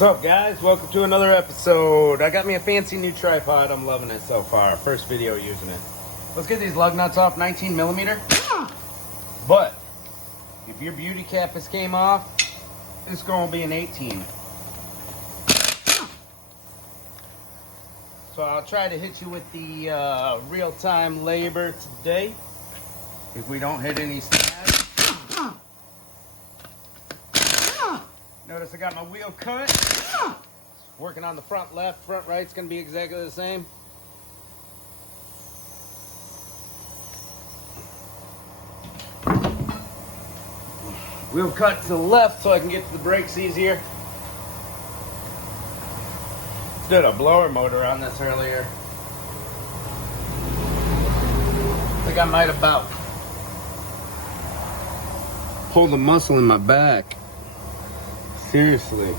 What's up, guys? Welcome to another episode. I got me a fancy new tripod. I'm loving it so far. First video using it. Let's get these lug nuts off. 19 millimeter. But if your beauty cap has came off, it's going to be an 18. So I'll try to hit you with the real-time labor today. If we don't hit any snags. Notice I got my wheel cut. Working on the front left, front right's gonna be exactly the same. Wheel cut to the left so I can get to the brakes easier. Did a blower motor on this earlier. I think I might have about pulled a muscle in my back. Seriously.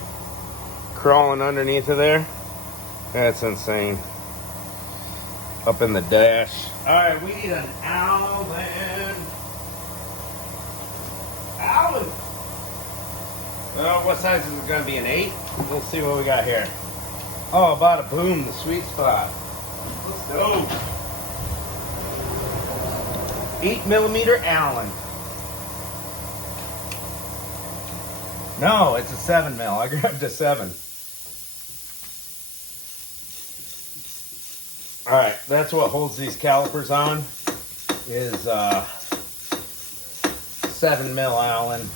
Crawling underneath of there. That's insane. Up in the dash. Alright, we need an Allen. Allen! What size is it going to be? An 8? Let's see what we got here. Oh, bada boom, the sweet spot. Let's go. 8 millimeter Allen. No, it's a 7 mil. I grabbed a 7. All right, that's what holds these calipers on. Is 7 mil Allen.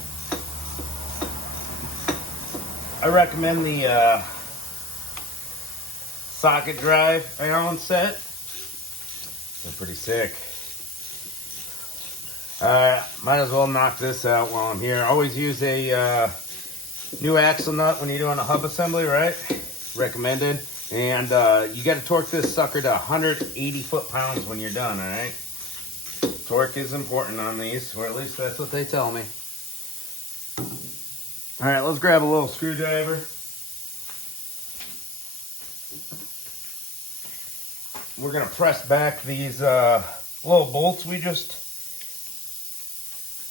I recommend the socket drive Allen set. They're pretty sick. Might as well knock this out while I'm here. Always use a new axle nut when you're doing a hub assembly, right? Recommended. And you got to torque this sucker to 180 foot-pounds when you're done, all right? Torque is important on these, or at least that's what they tell me. All right, let's grab a little screwdriver. We're going to press back these little bolts we just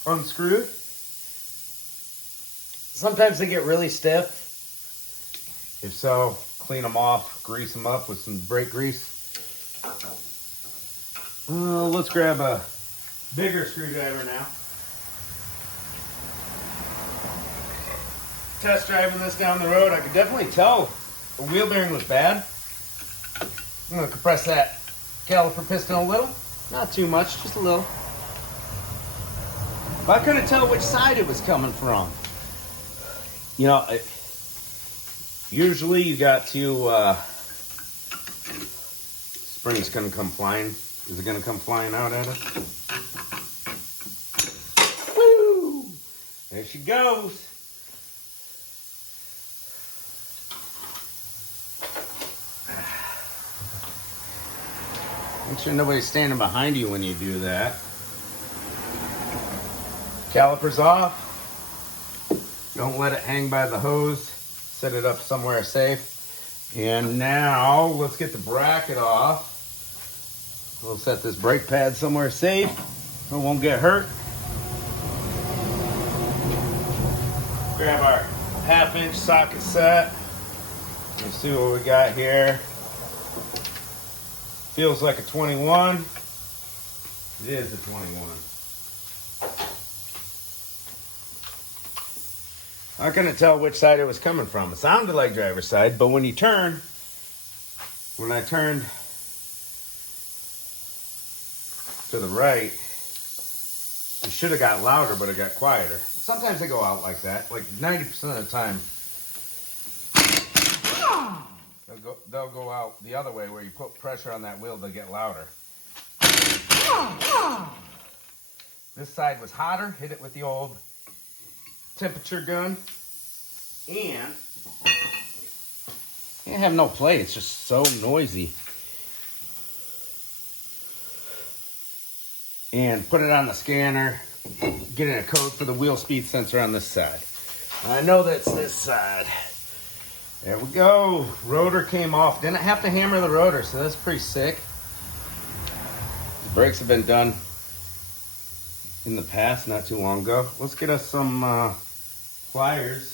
unscrewed. Sometimes they get really stiff. If so, clean them off, grease them up with some brake grease. Let's grab a bigger screwdriver now. Test driving this down the road, I could definitely tell the wheel bearing was bad. I'm going to compress that caliper piston a little. Not too much, just a little. But I couldn't tell which side it was coming from. You know, usually you got to, spring's gonna come flying. Is it gonna come flying out at us? Woo! There she goes. Make sure nobody's standing behind you when you do that. Calipers off. Don't let it hang by the hose. Set it up somewhere safe. And now let's get the bracket off. We'll set this brake pad somewhere safe so it won't get hurt. Grab our 1/2-inch socket set. Let's see what we got here. Feels like a 21. It is a 21. I couldn't tell which side it was coming from. It sounded like driver's side, but when I turned to the right, it should have got louder, but it got quieter. Sometimes they go out like that, like 90% of the time. They'll go out the other way where you put pressure on that wheel to get louder. This side was hotter, hit it with the old temperature gun, and you have no play. It's just so noisy. And put it on the scanner, getting a code for the wheel speed sensor on this side. I know that's this side. There we go. Rotor came off. Didn't have to hammer the rotor, so that's pretty sick. The brakes have been done in the past, not too long ago. Let's get us some pliers.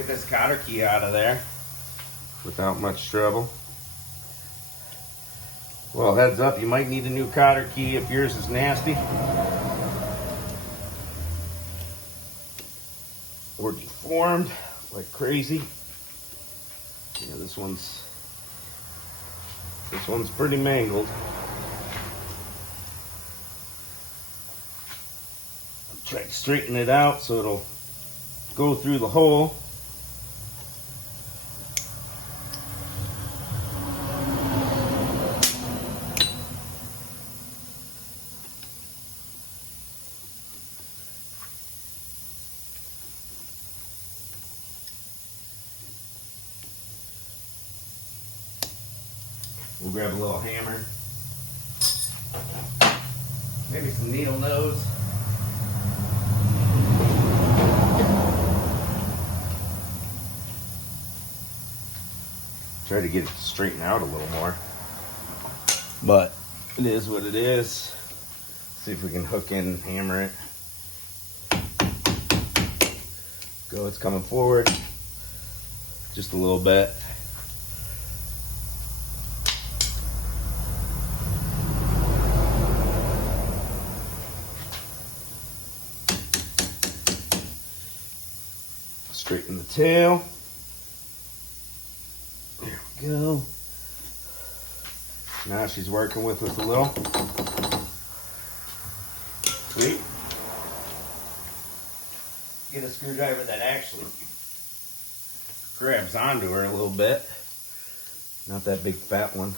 get this cotter key out of there without much trouble. Well, heads up, you might need a new cotter key if yours is nasty or deformed like crazy. Yeah, this one's pretty mangled. Try to straighten it out so it'll go through the hole. We'll grab a little hammer, maybe some needle nose. Try to get it straightened out a little more, but it is what it is. See if we can hook in and hammer it. Go, it's coming forward just a little bit. Straighten the tail. There we go. Now she's working with us a little. Sweet. Get a screwdriver that actually grabs onto her a little bit. Not that big fat one.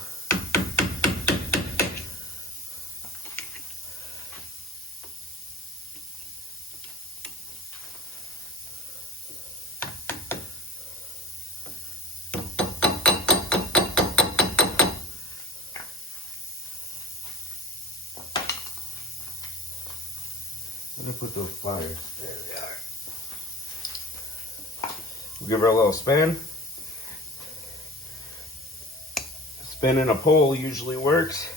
I'm gonna put those pliers. There they are. We'll give her a little spin. Spinning a pole usually works.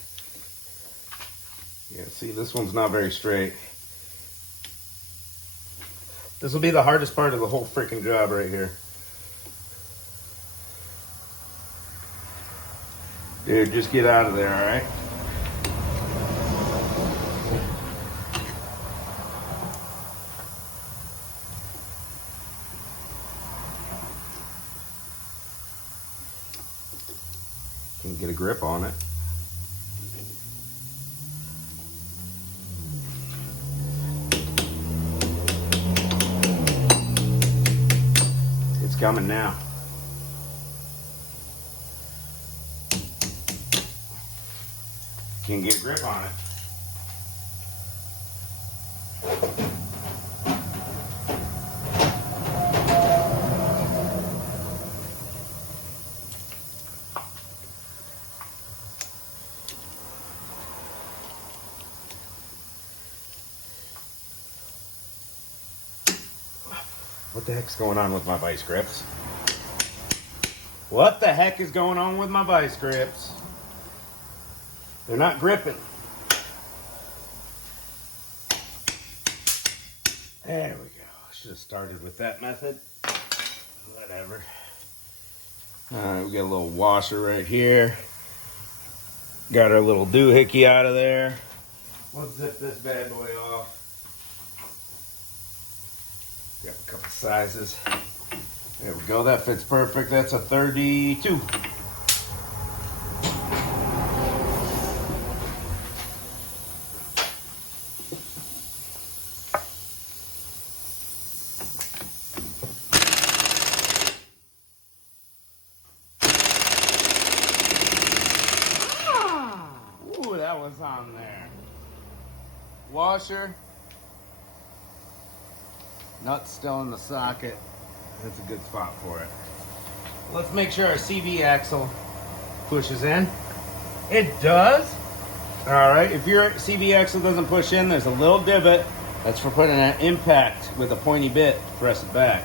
Yeah, see, this one's not very straight. This will be the hardest part of the whole freaking job right here. Dude, just get out of there, all right? Can get a grip on it. It's coming now. Can get a grip on it. What the heck's going on with my vice grips? What the heck is going on with my vice grips? They're not gripping. There we go. I should have started with that method. Whatever. Alright, we got a little washer right here. Got our little doohickey out of there. Let's zip this bad boy off. Got a couple sizes. There we go. That fits perfect. That's a 32. Ooh, that was on there. Washer. Nut's still in the socket. That's a good spot for it. Let's make sure our CV axle pushes in. It does. All right, if your CV axle doesn't push in, there's a little divot. That's for putting an impact with a pointy bit to press it back.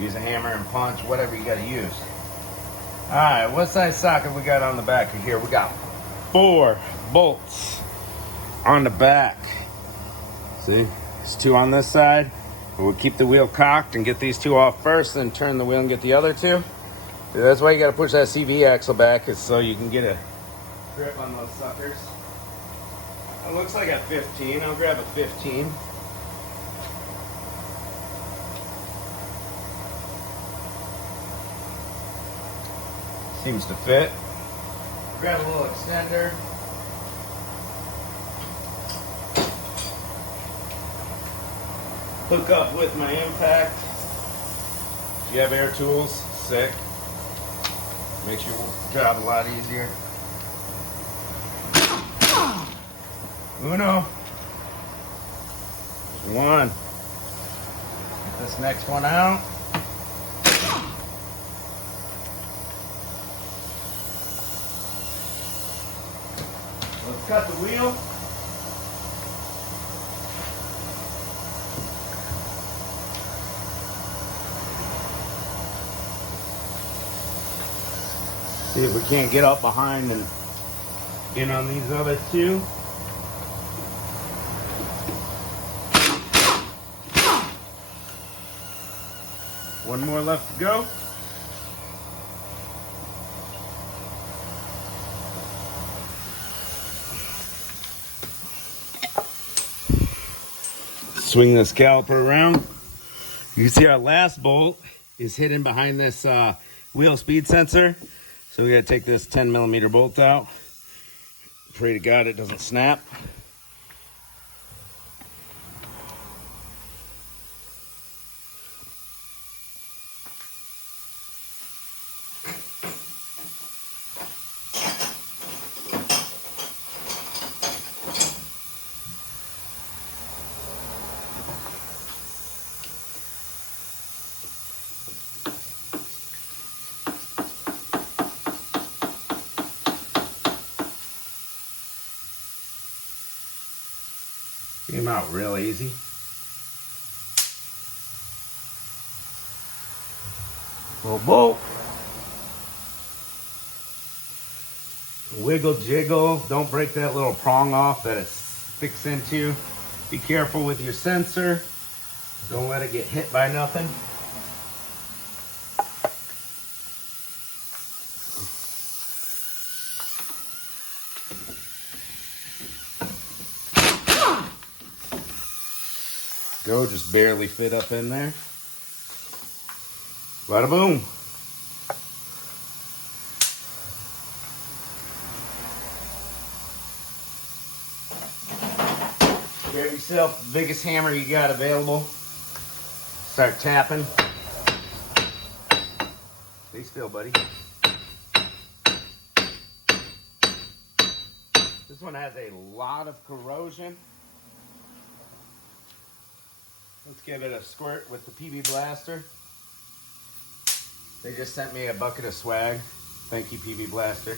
Use a hammer and punch, whatever you gotta use. All right, what size socket we got on the back of here? We got 4 bolts on the back. See, there's 2 on this side We'll keep the wheel cocked and get these two off first, then turn the wheel and get the other two. That's why you got to push that CV axle back, is so you can get a grip on those suckers. It looks like a 15. I'll grab a 15. Seems to fit. Grab a little extender. Hook up with my impact. If you have air tools, sick. Makes your job a lot easier. Uno. There's one. Get this next one out. Let's cut the wheel. See if we can't get up behind and in on these other two. One more left to go. Swing this caliper around. You can see our last bolt is hidden behind this wheel speed sensor. So we gotta take this 10mm bolt out. Pray to God it doesn't snap. Came out real easy. Little bolt. Wiggle jiggle. Don't break that little prong off that it sticks into. Be careful with your sensor. Don't let it get hit by nothing. Go, just barely fit up in there. Bada boom. Grab yourself the biggest hammer you got available. Start tapping. Stay still, buddy. This one has a lot of corrosion. Let's give it a squirt with the PB Blaster. They just sent me a bucket of swag. Thank you, PB Blaster.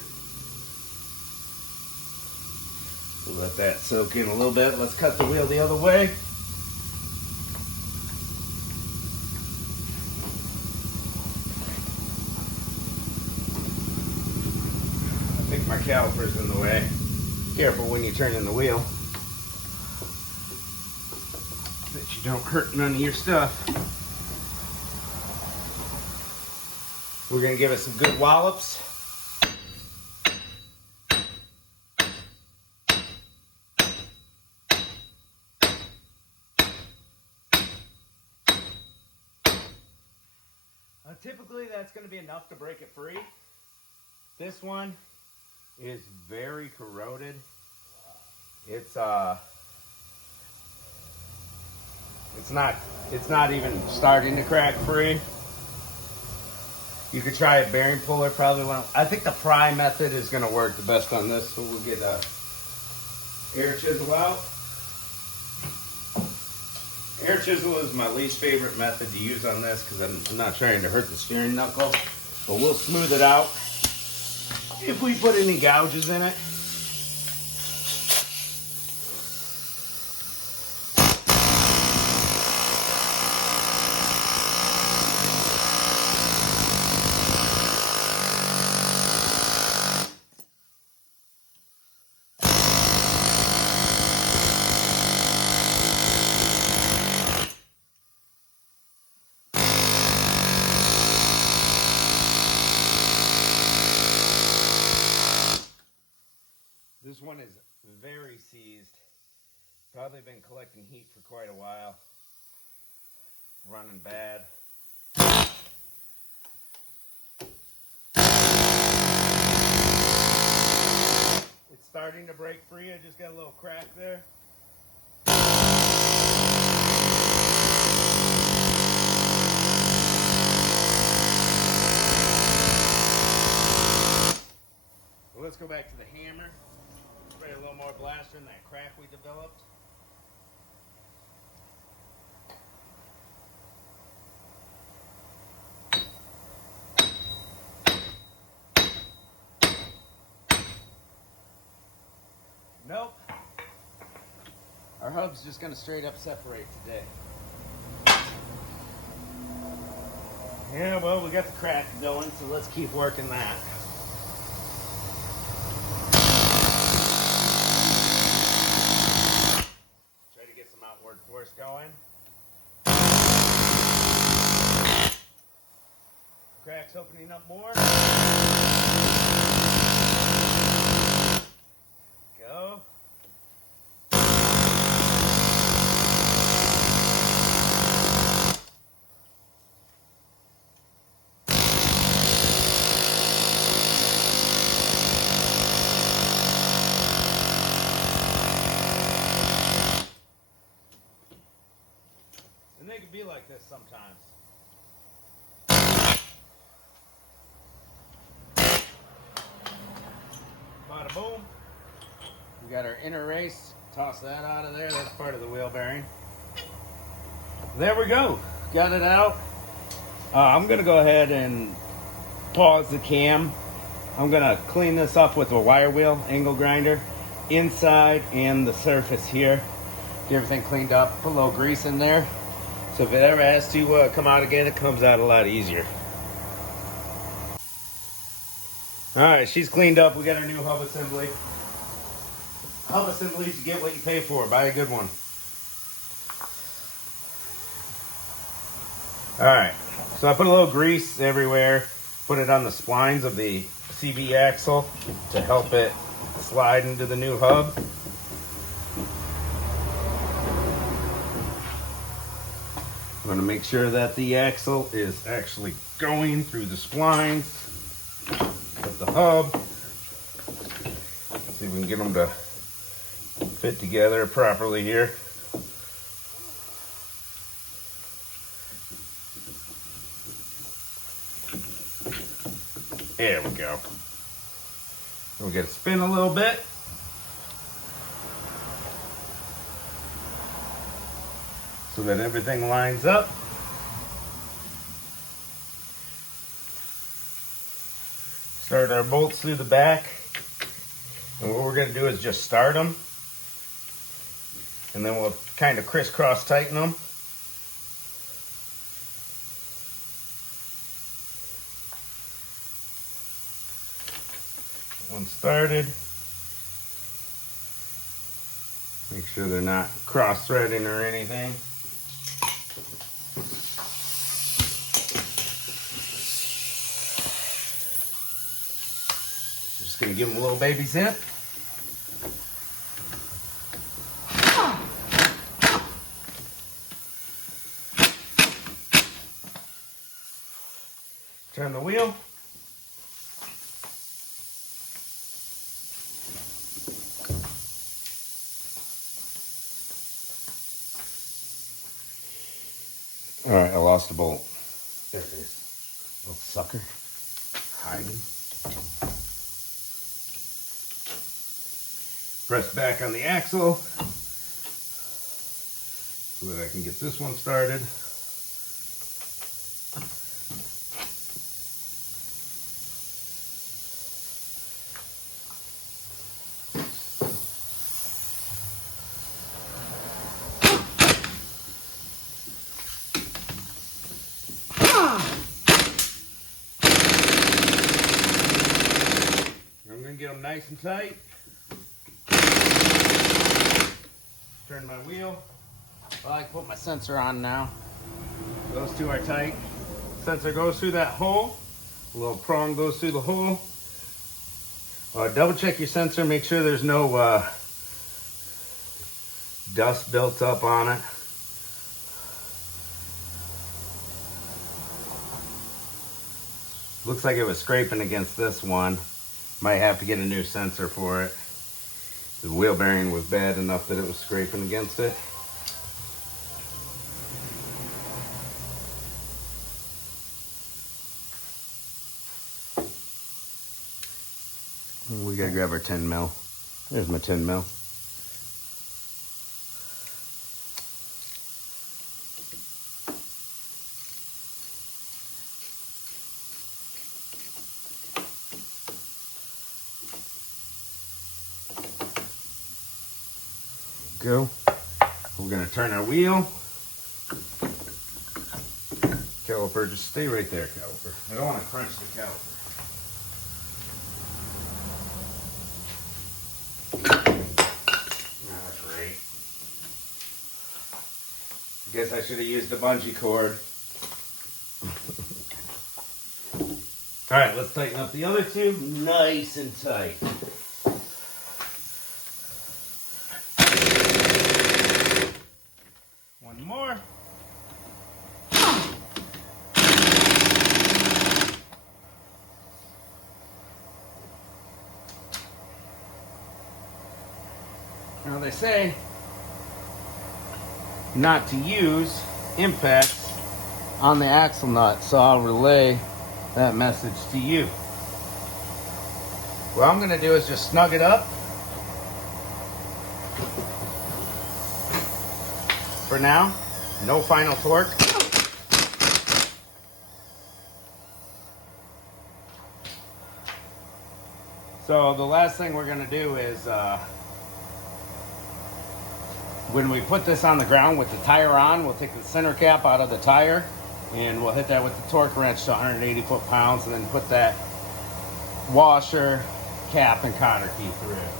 We'll let that soak in a little bit. Let's cut the wheel the other way. I think my caliper's in the way. Careful when you turn in the wheel, that you don't hurt none of your stuff. We're gonna give it some good wallops. Typically that's gonna be enough to break it free. This one is very corroded. It's not even starting to crack free. You could try a bearing puller, probably one. I think the pry method is going to work the best on this, so we'll get a air chisel out. Air chisel is my least favorite method to use on this because I'm not trying to hurt the steering knuckle, but we'll smooth it out if we put any gouges in it. This one is very seized. Probably been collecting heat for quite a while. Running bad. It's starting to break free. I just got a little crack there. Well, let's go back to the hammer. Spray a little more blaster in that crack we developed. Nope. Our hub's just gonna straight up separate today. Yeah, well, we got the crack going, so let's keep working that. Try to get some outward force going. Crack's opening up more. Go. And they can be like this sometimes. Bada boom. We got our inner race. Toss that out of there. That's part of the wheel bearing. There we go. Got it out. I'm going to go ahead and pause the cam. I'm going to clean this up with a wire wheel, angle grinder, inside and the surface here. Get everything cleaned up. Put a little grease in there. So if it ever has to come out again, it comes out a lot easier. Alright, she's cleaned up. We got our new hub assembly. Hub assemblies, you get what you pay for. Buy a good one. Alright, so I put a little grease everywhere. Put it on the splines of the CV axle to help it slide into the new hub. I'm going to make sure that the axle is actually going through the splines of the hub. See if we can get them to fit together properly here. There we go. We'll get it spin a little bit. So that everything lines up. Start our bolts through the back. And what we're going to do is just start them. And then we'll kind of crisscross tighten them. One started. Make sure they're not cross-threading or anything. Just gonna give them a little baby zip. Turn the wheel. All right, I lost the bolt. There it is. Little sucker. Hiding. Press back on the axle so that I can get this one started. I'm going to get them nice and tight. Turn my wheel. Well, I can put my sensor on now. Those two are tight. Sensor goes through that hole. A little prong goes through the hole. Double check your sensor, make sure there's no dust built up on it. Looks like it was scraping against this one. Might have to get a new sensor for it. The wheel bearing was bad enough that it was scraping against it. We gotta grab our 10 mil. There's my 10 mil. Go. We're gonna turn our wheel. Caliper, just stay right there, caliper. I don't want to crunch the caliper. That's great. Guess I should have used the bungee cord. All right, let's tighten up the other two nice and tight. One more. Now they say not to use impacts on the axle nut, so I'll relay that message to you. What I'm gonna do is just snug it up for now. No final torque. So the last thing we're gonna do is when we put this on the ground with the tire on, we'll take the center cap out of the tire and we'll hit that with the torque wrench to 180 foot-pounds and then put that washer, cap, and cotter key through it.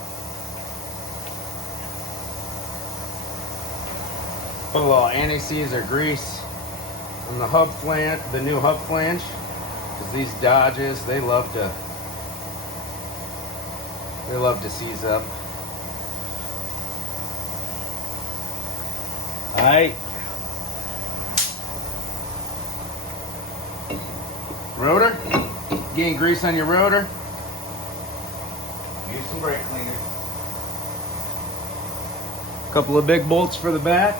Put a little anti-seize or grease on the hub flange, the new hub flange, because these Dodges, they love to seize up. All right. Rotor, getting grease on your rotor. Use some brake cleaner. Couple of big bolts for the back.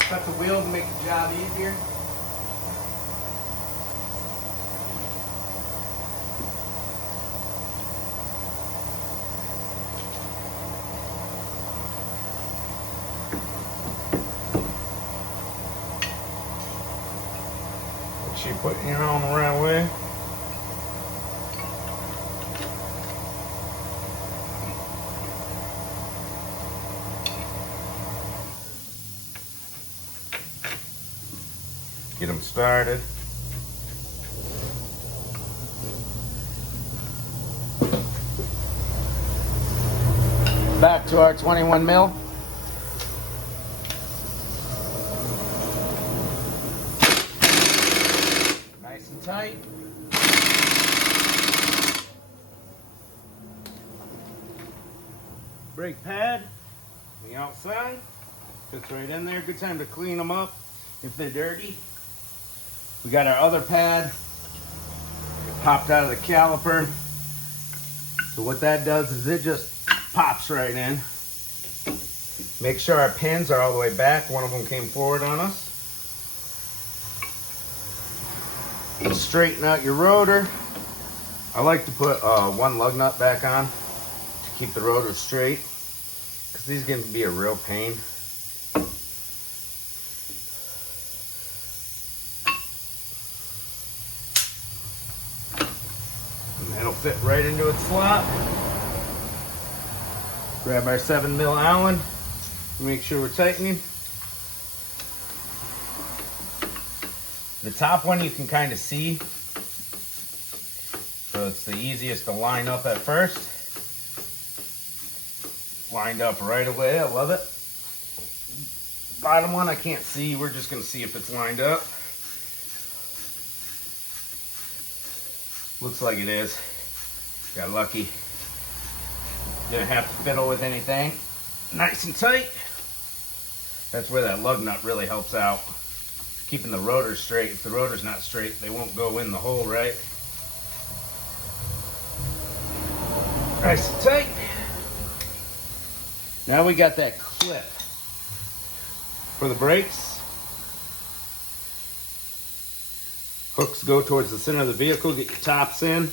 Cut the wheel to make the job easier. Make sure you put it on the right way. Get them started. Back to our 21 mil. Nice and tight. Brake pad on the outside. Fits right in there. Good time to clean them up if they're dirty. We got our other pad. It popped out of the caliper. So what that does is it just pops right in. Make sure our pins are all the way back. One of them came forward on us. Straighten out your rotor. I like to put one lug nut back on to keep the rotor straight, because these can be a real pain. It'll fit right into its slot. Grab our 7 mil Allen. Make sure we're tightening. The top one you can kind of see, so it's the easiest to line up at first. Lined up right away, I love it. Bottom one I can't see, we're just gonna see if it's lined up. Looks like it is. Got lucky. Didn't have to fiddle with anything. Nice and tight. That's where that lug nut really helps out. Keeping the rotor straight. If the rotor's not straight, they won't go in the hole, right? Nice and tight. Now we got that clip for the brakes. Hooks go towards the center of the vehicle. Get your tops in.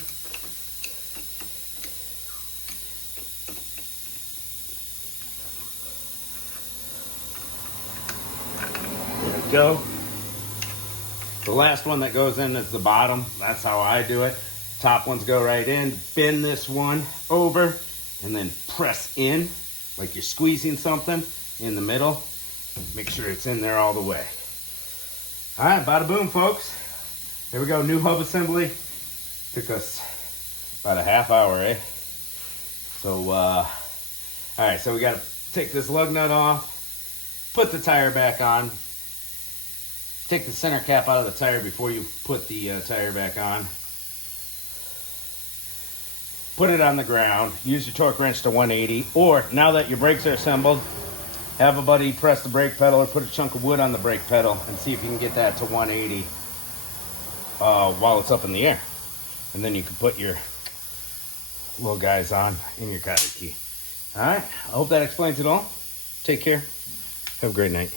There we go. The last one that goes in is the bottom. That's how I do it. Top ones go right in. Bend this one over and then press in like you're squeezing something in the middle. Make sure it's in there all the way. All right, bada boom, folks. Here we go, new hub assembly. Took us about a half hour, eh? So, all right, so we got to take this lug nut off, put the tire back on, take the center cap out of the tire before you put the tire back on. Put it on the ground, use your torque wrench to 180, or now that your brakes are assembled, have a buddy press the brake pedal or put a chunk of wood on the brake pedal and see if you can get that to 180 while it's up in the air. And then you can put your little guys on in your cotter key. All right, I hope that explains it all. Take care. Have a great night.